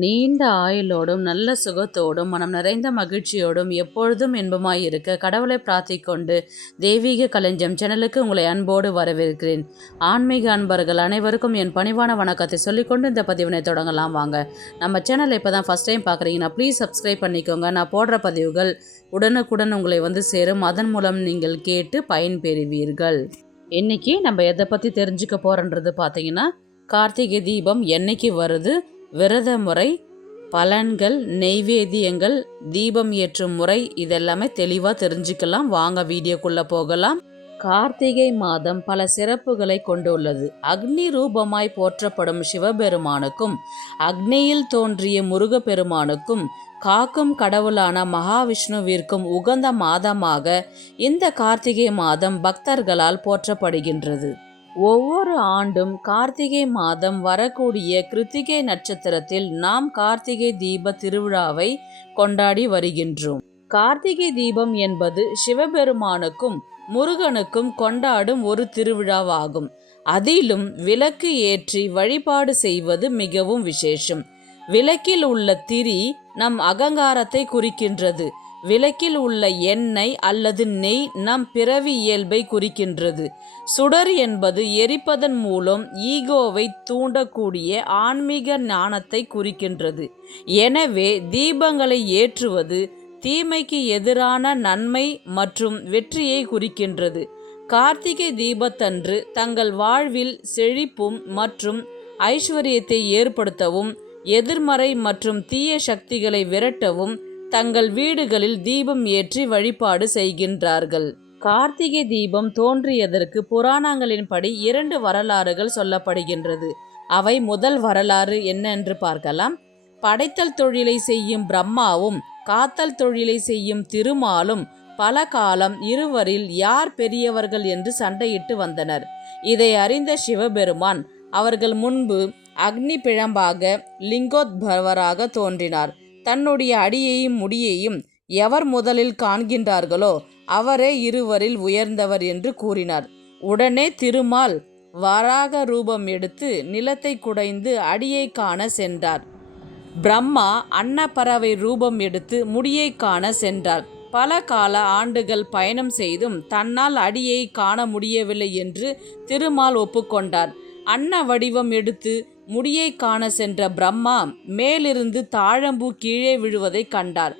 நீண்ட ஆயுளோடும் நல்ல சுகத்தோடும் மனம் நிறைந்த மகிழ்ச்சியோடும் எப்பொழுதும் இன்பமாயிருக்க கடவுளை பிரார்த்திக்கொண்டு தெய்வீக களஞ்சியம் சேனலுக்கு உங்களை அன்போடு வரவேற்கிறேன். ஆன்மீக அன்பர்கள் அனைவருக்கும் என் பணிவான வணக்கத்தை சொல்லிக்கொண்டு இந்த பதிவினை தொடங்கலாம் வாங்க. நம்ம சேனலை இப்போ தான் ஃபஸ்ட் டைம் பார்க்குறீங்கன்னா ப்ளீஸ் சப்ஸ்கிரைப் பண்ணிக்கோங்க. நான் போடுற பதிவுகள் உடனுக்குடன் உங்களை வந்து சேரும். அதன் மூலம் நீங்கள் கேட்டு பயன்பெறுவீர்கள். இன்றைக்கி நம்ம எதை பற்றி தெரிஞ்சுக்க போகிறோன்றது பார்த்தீங்கன்னா, கார்த்திகை தீபம் என்னைக்கு வருது, விரத முறை, பலன்கள், நெய்வேத்தியங்கள், தீபம் ஏற்றும் முறை, இதெல்லாமே தெளிவாக தெரிஞ்சுக்கலாம். வாங்க வீடியோக்குள்ளே போகலாம். கார்த்திகை மாதம் பல சிறப்புகளை கொண்டுள்ளது. அக்னி ரூபமாய் போற்றப்படும் சிவபெருமானுக்கும் அக்னியில் தோன்றிய முருகப்பெருமானுக்கும் காக்கும் கடவுளான மகாவிஷ்ணுவிற்கும் உகந்த மாதமாக இந்த கார்த்திகை மாதம் பக்தர்களால் போற்றப்படுகின்றது. ஒவ்வொரு ஆண்டும் கார்த்திகை மாதம் வரக்கூடிய கிருத்திகை நட்சத்திரத்தில் நாம் கார்த்திகை தீப திருவிழாவை கொண்டாடி வருகின்றோம். கார்த்திகை தீபம் என்பது சிவபெருமானுக்கும் முருகனுக்கும் கொண்டாடும் ஒரு திருவிழாவாகும். அதிலும் விளக்கு ஏற்றி வழிபாடு செய்வது மிகவும் விசேஷம். விளக்கில் உள்ள திரி நம் அகங்காரத்தை குறிக்கின்றது. விளக்கில் உள்ள எண்ணெய் அல்லது நெய் நம் பிறவி இயல்பை குறிக்கின்றது. சுடர் என்பது எரிப்பதன் மூலம் ஈகோவை தூண்டக்கூடிய ஆன்மீக ஞானத்தை குறிக்கின்றது. எனவே தீபங்களை ஏற்றுவது தீமைக்கு எதிரான நன்மை மற்றும் வெற்றியை குறிக்கின்றது. கார்த்திகை தீபத்தன்று தங்கள் வாழ்வில் செழிப்பும் மற்றும் ஐஸ்வர்யத்தை ஏற்படுத்தவும் எதிர்மறை மற்றும் தீய சக்திகளை விரட்டவும் தங்கள் வீடுகளில் தீபம் ஏற்றி வழிபாடு செய்கின்றார்கள். கார்த்திகை தீபம் தோன்றியதற்கு புராணங்களின்படி 2 வரலாறுகள் சொல்லப்படுகின்றது. அவை முதல் வரலாறு என்ன என்று பார்க்கலாம். படைத்தல் தொழிலை செய்யும் பிரம்மாவும் காத்தல் தொழிலை செய்யும் திருமாலும் பல காலம் இருவரில் யார் பெரியவர்கள் என்று சண்டையிட்டு வந்தனர். இதை அறிந்த சிவபெருமான் அவர்கள் முன்பு அக்னி பிழம்பாக லிங்கோத்பவராக தோன்றினார். தன்னுடைய அடியையும் முடியையும் எவர் முதலில் காண்கின்றார்களோ அவரே இருவரில் உயர்ந்தவர் என்று கூறினார். உடனே திருமால் வராக ரூபம் எடுத்து நிலத்தை குடைந்து அடியை காண சென்றார். பிரம்மா அன்னப்பறவை ரூபம் எடுத்து முடியை காண சென்றார். பல கால ஆண்டுகள் பயணம் செய்தும் தன்னால் அடியை காண முடியவில்லை என்று திருமால் ஒப்புக்கொண்டார். அன்ன வடிவம் எடுத்து முடியை காண சென்ற பிரம்மா மேலிருந்து தாழம்பூ கீழே விழுவதை கண்டார்.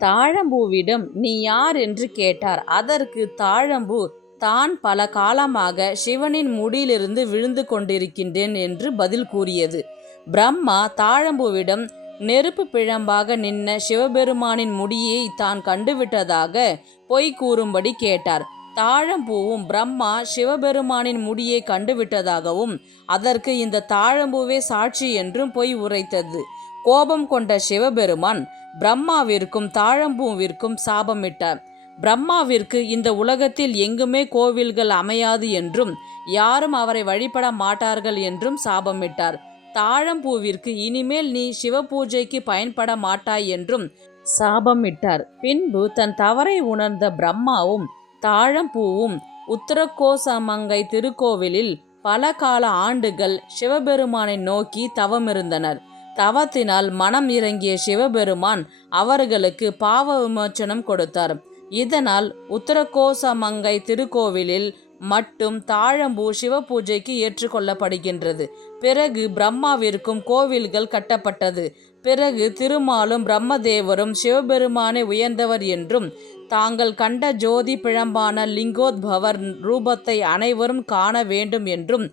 தாழம்பூவிடம் நீ யார் என்று கேட்டார். அதற்கு தாழம்பூ தான் பல காலமாக சிவனின் முடியிலிருந்து விழுந்து கொண்டிருக்கின்றேன் என்று பதில் கூறியது. பிரம்மா தாழம்பூவிடம் நெருப்பு பிழம்பாக நின்ன சிவபெருமானின் முடியை தான் கண்டுவிட்டதாக பொய் கூறும்படி கேட்டார். தாழம்பூவும் பிரம்மா சிவபெருமானின் முடியை கண்டுவிட்டதாகவும் அதற்கு இந்த தாழம்பூவே சாட்சி என்றும் பொய் உரைத்தது. கோபம் கொண்ட சிவபெருமான் பிரம்மாவிற்கும் தாழம்பூவிற்கும் சாபமிட்டார். பிரம்மாவிற்கு இந்த உலகத்தில் எங்குமே கோவில்கள் அமையாது என்றும் யாரும் அவரை வழிபட மாட்டார்கள் என்றும் சாபமிட்டார். தாழம்பூவிற்கு இனிமேல் நீ சிவபூஜைக்கு பயன்பட மாட்டாய் என்றும் சாபமிட்டார். பின்பு தன் தவறை உணர்ந்த பிரம்மாவும் தாழம்பூவும் உத்தரகோசமங்கை திருக்கோவிலில் பல கால ஆண்டுகள் சிவபெருமானை நோக்கி தவமிருந்தனர். தவத்தினால் மனம் இறங்கிய சிவபெருமான் அவர்களுக்கு பாவ விமோச்சனம் கொடுத்தார். இதனால் உத்தரகோசமங்கை திருக்கோவிலில் மட்டும் தாழம்பூ சிவ பூஜைக்கு ஏற்றுக்கொள்ளப்படுகின்றது. பிறகு பிரம்மாவிற்கும் கோவில்கள் கட்டப்பட்டது. பிறகு திருமாலும் பிரம்மதேவரும் சிவபெருமானை உயர்ந்தவர் என்றும் தாங்கள் கண்ட ஜோதி பிழம்பான லிங்கோத்பவர் ரூபத்தை அனைவரும் காண வேண்டும் என்றும்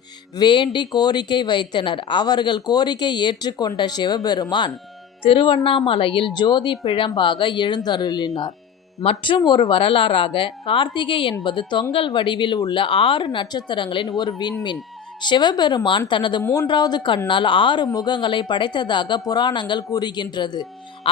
வேண்டி கோரிக்கை வைத்தனர். அவர்கள் கோரிக்கை ஏற்றுக்கொண்ட சிவபெருமான் திருவண்ணாமலையில் ஜோதி பிழம்பாக எழுந்தருளினார். மற்றும் ஒரு வரலாறாக கார்த்திகை என்பது தொங்கல் வடிவில் உள்ள 6 நட்சத்திரங்களின் ஒரு விண்மீன். சிவபெருமான் தனது 3வது கண்ணால் 6 முகங்களை படைத்ததாக புராணங்கள் கூறுகின்றது.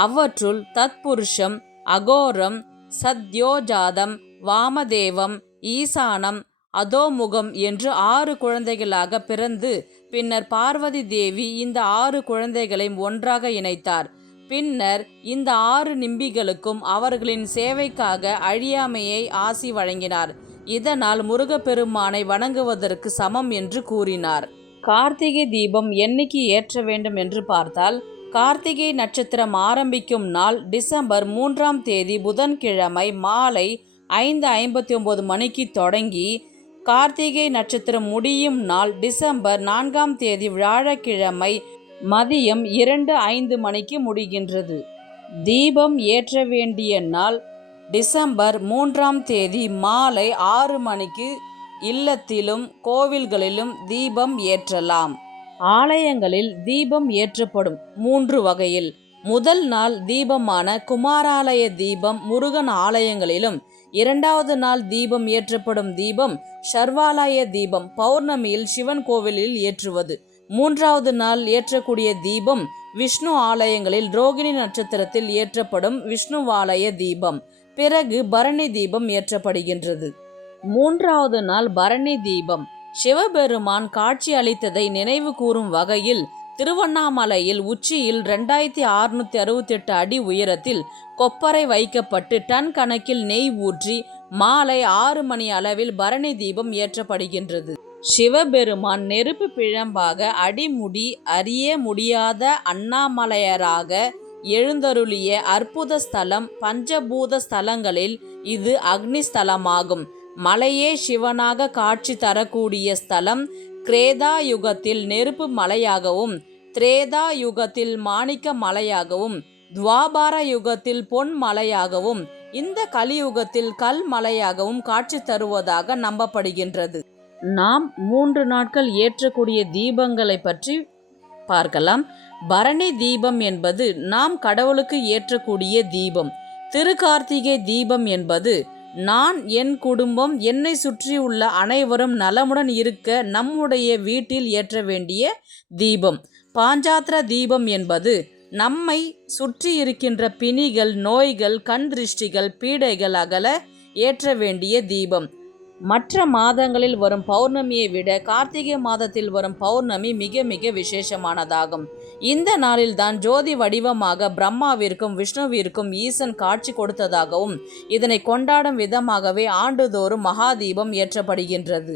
அவற்றுள் தத்புருஷம், அகோரம், சத்யோஜாதம், வாமதேவம், ஈசானம், அதோமுகம் என்று 6 குழந்தைகளாக பிறந்து பின்னர் பார்வதி தேவி இந்த 6 குழந்தைகளை ஒன்றாக இணைத்தார். பின்னர் இந்த 6 நிம்பிகளுக்கும் அவர்களின் சேவைக்காக அழியாமையை ஆசி வழங்கினார். இதனால் முருகப்பெருமானை வணங்குவதற்கு சமம் என்று கூறினார். கார்த்திகை தீபம் என்னைக்கு ஏற்ற வேண்டும் என்று பார்த்தால் கார்த்திகை நட்சத்திரம் ஆரம்பிக்கும் நாள் டிசம்பர் 3ஆம் தேதி புதன்கிழமை மாலை 5:59 மணிக்கு தொடங்கி கார்த்திகை நட்சத்திரம் முடியும் நாள் டிசம்பர் 4ஆம் தேதி வியாழக்கிழமை மதியம் 2:05 மணிக்கு முடிகின்றது. தீபம் ஏற்ற வேண்டிய நாள் டிசம்பர் 3ஆம் தேதி மாலை 6 மணிக்கு இல்லத்திலும் கோவில்களிலும் தீபம் ஏற்றலாம். ஆலயங்களில் தீபம் ஏற்றப்படும் 3 வகையில். முதல் நாள் தீபமான குமாராலய தீபம் முருகன் ஆலயங்களிலும், 2வது நாள் தீபம் ஏற்றப்படும் தீபம் சர்வாலய தீபம் பௌர்ணமியில் சிவன் கோவிலில் ஏற்றுவது. 3வது நாள் ஏற்றக்கூடிய தீபம் விஷ்ணு ஆலயங்களில் ரோகிணி நட்சத்திரத்தில் ஏற்றப்படும் விஷ்ணுவாலய தீபம். பிறகு பரணி தீபம் ஏற்றப்படுகின்றது. 3வது நாள் பரணி தீபம் சிவபெருமான் காட்சி அளித்ததை நினைவு கூறும் வகையில் திருவண்ணாமலையில் உச்சியில் 2668 அடி உயரத்தில் கொப்பரை வைக்கப்பட்டு டன் கணக்கில் நெய் ஊற்றி மாலை 6 மணி அளவில் பரணி தீபம் ஏற்றப்படுகின்றது. சிவபெருமான் நெருப்பு பிழம்பாக அடிமுடி அறிய முடியாத அண்ணாமலையராக எழுந்தருளிய அற்புத ஸ்தலம். பஞ்சபூத ஸ்தலங்களில் இது அக்னி ஸ்தலமாகும். மலையே சிவனாக காட்சி தரக்கூடிய ஸ்தலம். கிரேதா யுகத்தில் நெருப்பு மலையாகவும், திரேதா யுகத்தில் மாணிக்க மலையாகவும், துவாபார யுகத்தில் பொன் மலையாகவும், இந்த கலியுகத்தில் கல் மலையாகவும் காட்சி தருவதாக நம்பப்படுகின்றது. நாம் 3 நாட்கள் ஏற்றக்கூடிய தீபங்களை பற்றி பார்க்கலாம். பரணி தீபம் என்பது நாம் கடவுளுக்கு ஏற்றக்கூடிய தீபம். திருக்கார்த்திகை தீபம் என்பது நான், என் குடும்பம், என்னை சுற்றியுள்ள அனைவரும் நலமுடன் இருக்க நம்முடைய வீட்டில் ஏற்ற வேண்டிய தீபம். பாஞ்சாத்திர தீபம் என்பது நம்மை சுற்றி இருக்கின்ற பிணிகள், நோய்கள், கண் திருஷ்டிகள், பீடைகள் அகல ஏற்ற வேண்டிய தீபம். மற்ற மாதங்களில் வரும் பௌர்ணமியை விட கார்த்திகை மாதத்தில் வரும் பௌர்ணமி மிக மிக விசேஷமானதாகும். இந்த நாளில்தான் ஜோதி வடிவமாக பிரம்மாவிற்கும் விஷ்ணுவிற்கும் ஈசன் காட்சி கொடுத்ததாகவும் இதனை கொண்டாடும் விதமாகவே ஆண்டுதோறும் மகா தீபம் ஏற்றப்படுகின்றது.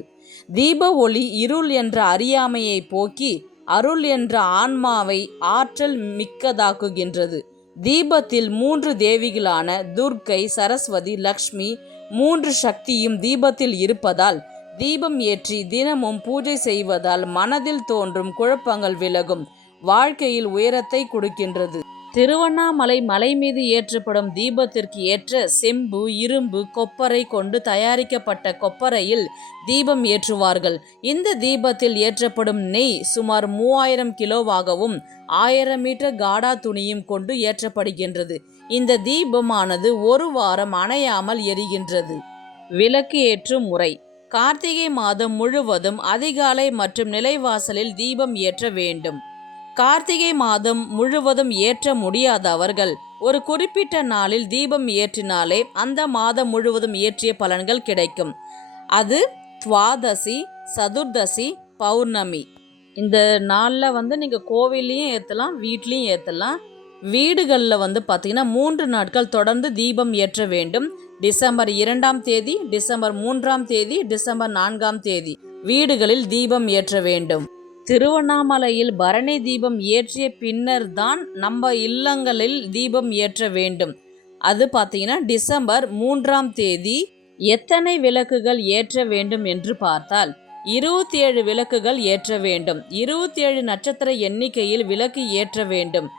தீப ஒளி இருள் என்ற அறியாமையை போக்கி அருள் என்ற ஆன்மாவை ஆற்றல் மிக்கதாக்குகின்றது. தீபத்தில் 3 தேவிகளான துர்க்கை, சரஸ்வதி, லக்ஷ்மி 3 சக்தியும் தீபத்தில் இருப்பதால் தீபம் ஏற்றி தினமும் பூஜை செய்வதால் மனதில் தோன்றும் குழப்பங்கள் விலகும். வாழ்க்கையில் உயரத்தை கொடுக்கின்றது. திருவண்ணாமலை மலை மீது ஏற்றப்படும் தீபத்திற்கு ஏற்ற செம்பு, இரும்பு, கொப்பரை கொண்டு தயாரிக்கப்பட்ட கொப்பரையில் தீபம் ஏற்றுவார்கள். இந்த தீபத்தில் ஏற்றப்படும் நெய் சுமார் 3000 கிலோவாகவும் 1000 மீட்டர் காடா துணியும் கொண்டு ஏற்றப்படுகின்றது. இந்த தீபமானது 1 வாரம் அணையாமல் எரிகின்றது. விளக்கு ஏற்றும் முறை. கார்த்திகை மாதம் முழுவதும் அதிகாலை மற்றும் நிலைவாசலில் தீபம் ஏற்ற வேண்டும். கார்த்திகை மாதம் முழுவதும் ஏற்ற முடியாதவர்கள் ஒரு குறிப்பிட்ட நாளில் தீபம் ஏற்றினாலே அந்த மாதம் முழுவதும் ஏற்றிய பலன்கள் கிடைக்கும். அது துவாதசி, சதுர்தசி, பௌர்ணமி. இந்த நாளில் நீங்கள் கோவில்லையும் ஏற்றலாம், வீட்லேயும் ஏற்றலாம். வீடுகளில் பார்த்தீங்கன்னா 3 நாட்கள் தொடர்ந்து தீபம் ஏற்ற வேண்டும். டிசம்பர் 2ஆம் தேதி, டிசம்பர் 3ஆம் தேதி, டிசம்பர் 4ஆம் தேதி வீடுகளில் தீபம் ஏற்ற வேண்டும். திருவண்ணாமலையில் பரணி தீபம் ஏற்றிய பின்னர் தான் நம்ம இல்லங்களில் தீபம் ஏற்ற வேண்டும். அது பார்த்தீங்கன்னா டிசம்பர் 3ஆம் தேதி. எத்தனை விளக்குகள் ஏற்ற வேண்டும் என்று பார்த்தால் 27 விளக்குகள் ஏற்ற வேண்டும். 27 நட்சத்திர எண்ணிக்கையில் விளக்கு ஏற்ற வேண்டும்.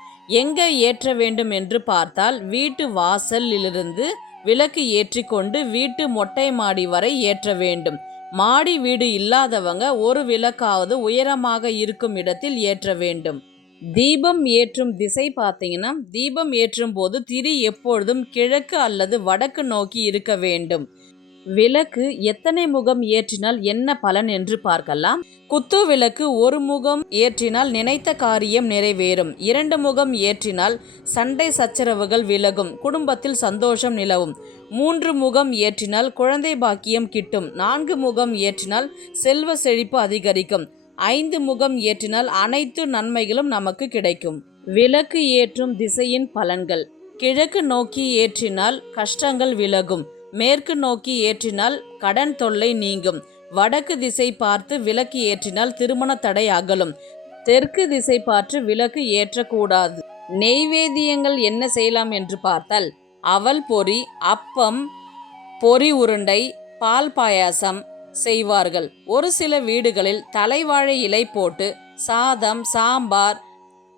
எங்கே ஏற்ற வேண்டும் என்று பார்த்தால் வீட்டு வாசலிலிருந்து விளக்கு ஏற்றிக்கொண்டு வீட்டு மொட்டை மாடி வரை ஏற்ற வேண்டும். மாடி வீடு இல்லாதவங்க ஒரு விளக்காவது உயரமாக இருக்கும் இடத்தில் ஏற்ற வேண்டும். தீபம் ஏற்றும் திசை பார்த்தீங்கன்னா தீபம் ஏற்றும் போது திரி எப்பொழுதும் கிழக்கு அல்லது வடக்கு நோக்கி இருக்க வேண்டும். விளக்கு எத்தனை முகம் ஏற்றினால் என்ன பலன் என்று பார்க்கலாம். குத்து விளக்கு 1 முகம் ஏற்றினால் நினைத்த காரியம் நிறைவேறும். 2 முகம் ஏற்றினால் சண்டை சச்சரவுகள் விலகும், குடும்பத்தில் சந்தோஷம் நிலவும். 3 முகம் ஏற்றினால் குழந்தை பாக்கியம் கிட்டும். 4 முகம் ஏற்றினால் செல்வ செழிப்பு அதிகரிக்கும். 5 முகம் ஏற்றினால் அனைத்து நன்மைகளும் நமக்கு கிடைக்கும். விளக்கு ஏற்றும் திசையின் பலன்கள். கிழக்கு நோக்கி ஏற்றினால் கஷ்டங்கள் விலகும். மேற்கு நோக்கி ஏற்றினால் கடன் தொல்லை நீங்கும். வடக்கு திசை பார்த்து விளக்கு ஏற்றினால் திருமண தடை அகலும். தெற்கு திசை பார்த்து விளக்கு ஏற்றக்கூடாது. நெய்வேத்தியங்கள் என்ன செய்யலாம் என்று பார்த்தால் அவல் பொரி, அப்பம், பொரி உருண்டை, பால் பாயாசம் செய்வார்கள். ஒரு சில வீடுகளில் தலைவாழை இலை போட்டு சாதம், சாம்பார்,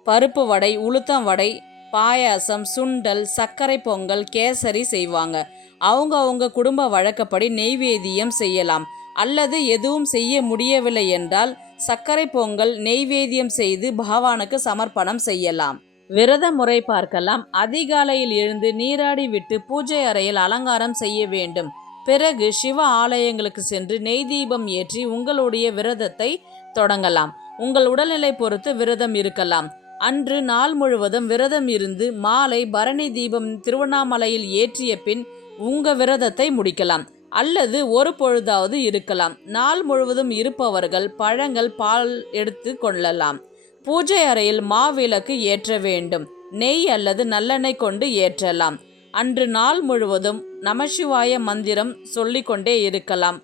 பருப்பு வடை, உளுத்தம் வடை, பாயாசம், சுண்டல், சர்க்கரை பொங்கல், கேசரி செய்வாங்க. அவங்க குடும்ப வழக்கப்படி நெய்வேத்தியம் செய்யலாம். அல்லது எதுவும் செய்ய முடியவில்லை என்றால் சர்க்கரை பொங்கல் நெய்வேத்தியம் செய்து பகவானுக்கு சமர்ப்பணம் செய்யலாம். விரத முறை பார்க்கலாம். அதிகாலையில் எழுந்து நீராடி விட்டு பூஜை அறையில் அலங்காரம் செய்ய வேண்டும். பிறகு சிவ ஆலயங்களுக்கு சென்று நெய் தீபம் ஏற்றி உங்களுடைய விரதத்தை தொடங்கலாம். உங்கள் உடல்நிலை பொறுத்து விரதம் இருக்கலாம். அன்று நாள் முழுவதும் விரதம் இருந்து மாலை பரணி தீபம் திருவண்ணாமலையில் ஏற்றிய பின் உங்க விரதத்தை முடிக்கலாம். அல்லது ஒரு பொழுதாவது இருக்கலாம். நாள் முழுவதும் இருப்பவர்கள் பழங்கள், பால் எடுத்து கொள்ளலாம். பூஜை அறையில் மாவிளக்கு ஏற்ற வேண்டும். நெய் அல்லது நல்லெண்ணெய் கொண்டு ஏற்றலாம். அன்று நாள் முழுவதும் நமசிவாய மந்திரம் சொல்லிக்கொண்டே இருக்கலாம்.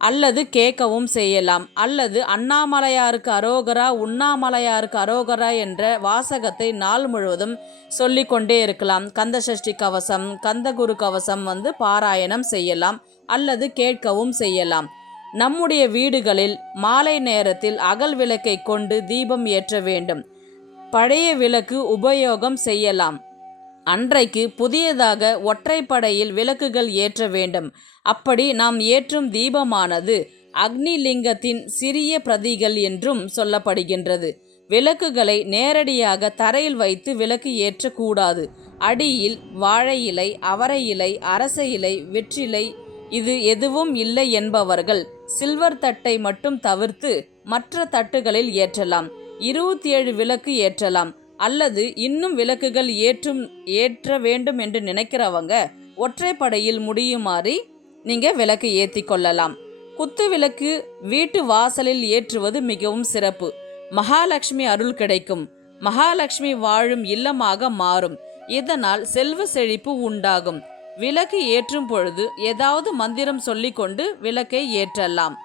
அல்லது கேட்கவும் செய்யலாம். அல்லது அண்ணாமலையாருக்கு அரோகரா, உண்ணாமலையாருக்கு அரோகரா என்ற வாசகத்தை நாள் முழுவதும் சொல்லிக்கொண்டே இருக்கலாம். கந்தசஷ்டி கவசம், கந்தகுரு கவசம் பாராயணம் செய்யலாம். அல்லது கேட்கவும் செய்யலாம். நம்முடைய வீடுகளில் மாலை நேரத்தில் அகல் விளக்கை கொண்டு தீபம் ஏற்ற வேண்டும். பழைய விளக்கு உபயோகம் செய்யலாம். அன்றைக்கு புதியதாக ஒற்றைப்படையில் விளக்குகள் ஏற்ற வேண்டும். அப்படி நாம் ஏற்றும் தீபமானது அக்னி லிங்கத்தின் சிறிய பிரதிகள் என்றும் சொல்லப்படுகின்றது. விளக்குகளை நேரடியாக தரையில் வைத்து விளக்கு ஏற்றக்கூடாது. அடியில் வாழை இலை, அவரை இலை, அரச இலை, வெற்றிலை இது எதுவும் இல்லை என்பவர்கள் சில்வர் தட்டை மட்டும் தவிர்த்து மற்ற தட்டுகளில் ஏற்றலாம். 27 விளக்கு ஏற்றலாம். அல்லது இன்னும் விளக்குகள் ஏற்ற வேண்டும் என்று நினைக்கிறவங்க ஒற்றைப்படையில் முடியுமாறி நீங்க விளக்கு ஏற்றி கொள்ளலாம். குத்து விளக்கு வீட்டு வாசலில் ஏற்றுவது மிகவும் சிறப்பு. மகாலட்சுமி அருள் கிடைக்கும். மகாலட்சுமி வாழும் இல்லமாக மாறும். இதனால் செல்வ செழிப்பு உண்டாகும். விளக்கு ஏற்றும் பொழுது ஏதாவது மந்திரம் சொல்லிக்கொண்டு விளக்கை ஏற்றலாம்.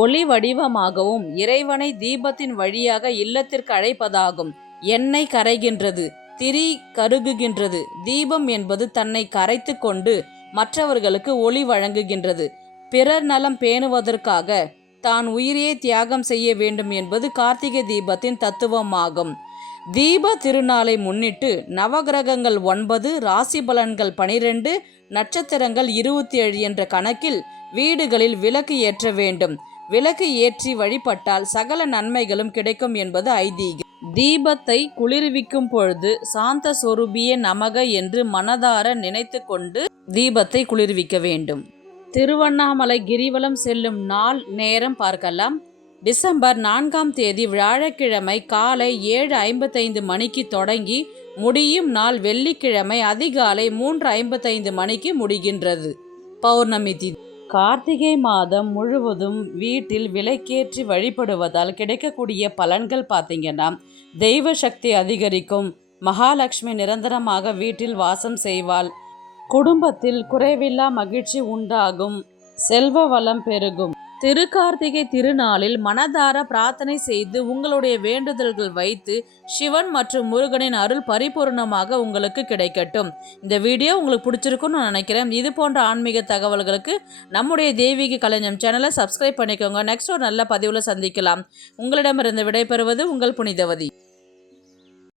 ஒளி வடிவமாகவும் இறைவனை தீபத்தின் வழியாக இல்லத்திற்கு அழைப்பதாகும். எண்ணெய் கரைகின்றது, திரி கருகுகின்றது. தீபம் என்பது தன்னை கரைத்து கொண்டு மற்றவர்களுக்கு ஒளி வழங்குகின்றது. பிறர் நலம் பேணுவதற்காக தான் உயிரையே தியாகம் செய்ய வேண்டும் என்பது கார்த்திகை தீபத்தின் தத்துவமாகும். தீப திருநாளை முன்னிட்டு நவகிரகங்கள் 9, ராசி பலன்கள் 12, நட்சத்திரங்கள் 27 என்ற கணக்கில் வீடுகளில் விளக்கு ஏற்ற வேண்டும். விளக்கு ஏற்றி வழிபட்டால் சகல நன்மைகளும் கிடைக்கும் என்பது ஐதீகம். தீபத்தை குளிர்விக்கும் பொழுது சாந்த சொரூபியே நமக என்று மனதார நினைத்து கொண்டு தீபத்தை குளிர்விக்க வேண்டும். திருவண்ணாமலை கிரிவலம் செல்லும் நாள் நேரம் பார்க்கலாம். டிசம்பர் 4ஆம் தேதி வியாழக்கிழமை காலை 7:55 மணிக்கு தொடங்கி முடியும் நாள் வெள்ளிக்கிழமை அதிகாலை 3:55 மணிக்கு முடிகின்றது. பௌர்ணமி திதி. கார்த்திகை மாதம் முழுவதும் வீட்டில் விளக்கேற்றி வழிபடுவதால் கிடைக்கக்கூடிய பலன்கள் பார்த்தீங்கன்னா, தெய்வ சக்தி அதிகரிக்கும். மகாலட்சுமி நிரந்தரமாக வீட்டில் வாசம் செய்வாள். குடும்பத்தில் குறைவில்லா மகிழ்ச்சி உண்டாகும். செல்வ வளம் பெருகும். திருக்கார்த்திகை திருநாளில் மனதார பிரார்த்தனை செய்து உங்களுடைய வேண்டுதல்கள் வைத்து சிவன் மற்றும் முருகனின் அருள் பரிபூர்ணமாக உங்களுக்கு கிடைக்கட்டும். இந்த வீடியோ உங்களுக்கு பிடிச்சிருக்குன்னு நான் நினைக்கிறேன். இது போன்ற ஆன்மீக தகவல்களுக்கு நம்முடைய தெய்வீக கலைஞம் சேனலை சப்ஸ்கிரைப் பண்ணிக்கோங்க. நெக்ஸ்ட் ஒரு நல்ல பதிவில் சந்திக்கலாம். உங்களிடமிருந்து விடைபெறுவது உங்கள் புனிதவதி.